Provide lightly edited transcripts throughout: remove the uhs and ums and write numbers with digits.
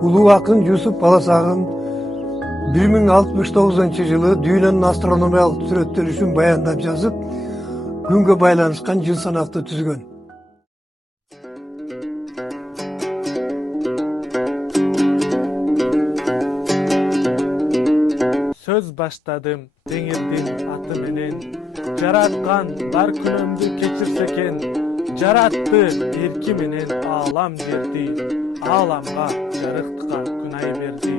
Улуу акын Юсуп Баласагын 1069-жылы дүйнөнүн астрономиялык сүрөттөлүшүн баяндап жазып, күнгө байланышкан жыл санакты түзгөн. Söz баштадым теңирдин аты менен, жараткан бар күнөмдү кечирсекен, жаратты эрки менен аалам жерди, ааламга жарыктыкка күн ай берди.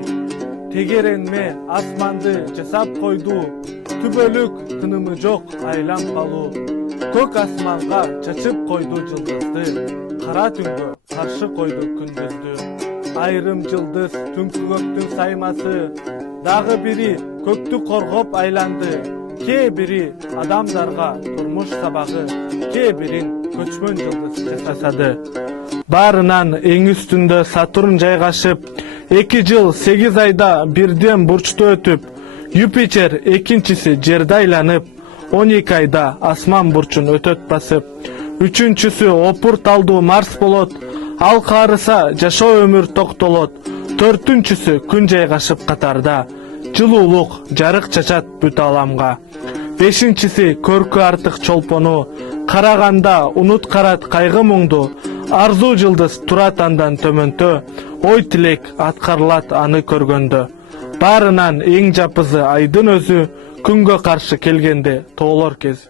Тегеренме асманды жасап койду, түбөлүк тынымы жок айлам калуу. Көк асманга чачып койду жылдызды, кара түнгө каршы койду күндүздү. Айрым жылдыз түнкү көктүн саймасы, дагы бири көктү коргоп айланды. Кээ бири адамдарга турмуш сабагы, кээ бирин көчмөн жылдыз жасады. Баарынан эң үстүндө Сатурн жайгашып, 2 жыл 8 айда бирден бурчту өтүп, Юпитер экинчиси жерди айланып, 12 айда асман бурчун өтөт басып, үчүнчүсү опур талдуу Марс болот, ал каарыса жашоо өмүр токтолот, 4-түнчүсү күн жайгашып катарда, жылуулук жарык чачат бүт ааламга. 5-чиси көркү артык чолпону, караганда унут карат кайгы муңду, арзуу жылдыз турат андан төмөнтө, ой тилек аткарылат аны көргөндө. Баарынан эң жапызы айдын өзү, күнгө каршы келгенде тоолор кез.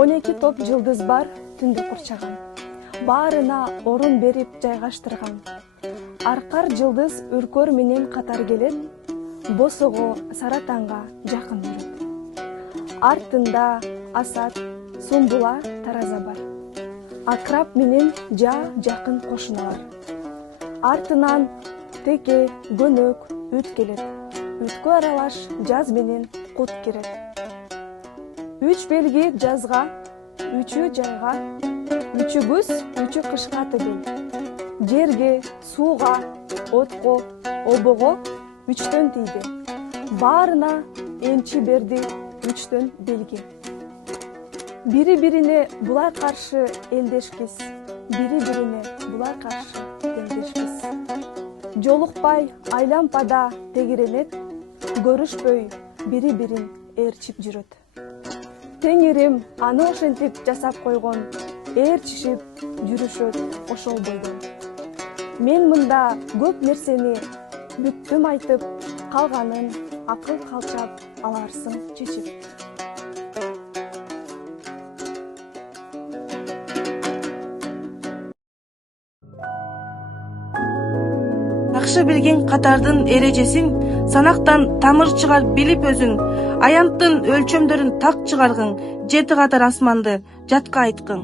Он эки топ жылдыз бар түндү курчаган, баарына орун берип жайгаштырган. Аркар жылдыз үркөр менен катар келет, босого Саратанга жакын жүрөт. Артында Асат, Сумбула, Тараза бар. Акрап менен жакын кошуналар. Артынан Теке, Көнөк, Үт келет. Үткө аралаш жаз менен Кут кирет. 3 белги жазга, 3 жайга, 3 күз, 3 кышка тигил. Жерге, сууга, отко, обого 3төн тийди. Баарына энчи берди 3төн белги. Бири-бирине булар каршы элдешкис, бири-бирине булар каршы элдешкис. Жолукпай айлампада тегеренет, көрүшпөй бири-бирин ээрчип жүрөт. Теңирим аны ошентип жасап койгон, ээрчишип жүрүшөт ошол бойдон. Мен мында көп нерсени бүттүм айтып, калганын акыл калчап аларсың чечип. Жакшы билген катардын эрежесиң, санактан тамыр чыгар билип өзүң, аянттын өлчөмдөрүн так чыгаргың, 7 катар асманды жатка айткың.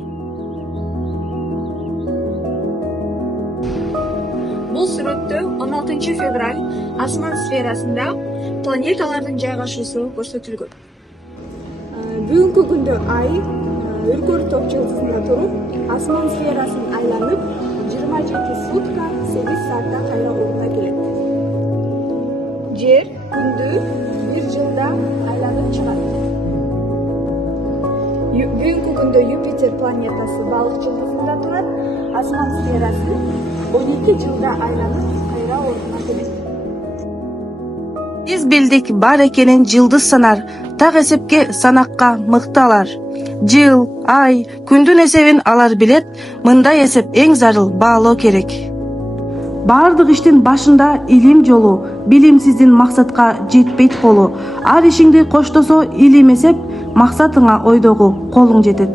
Бул сүрөттө 16 февраль асман сферасында планеталардын жайгашуусу көрсөтүлгөн. Бүгүнкү күндө Ай үркөр топ жылдызында туруп, асман сферасын айланып, 27 сутка 8 саатта кайра ордуна келет. Жер күндү 1 жылда айланып чыгат. Бүгүнкү күндө Юпитер планетасы балык жылдызында турат, асман сферасы 12 жылда айланып кайра ордуна келет. Биз билдик бар экенин жылдыз санар, так эсепке санакка мыкталар. Жыл, ай, күндүн эсебин алар билет, мындай эсеп эң зарыл баалоо керек. Бардык иштин башында илим жолу, билимсиздин максатка жетпейт колу. Ар ишиңди коштосо илим эсеп, максатыңа ойдогу колуң жетет.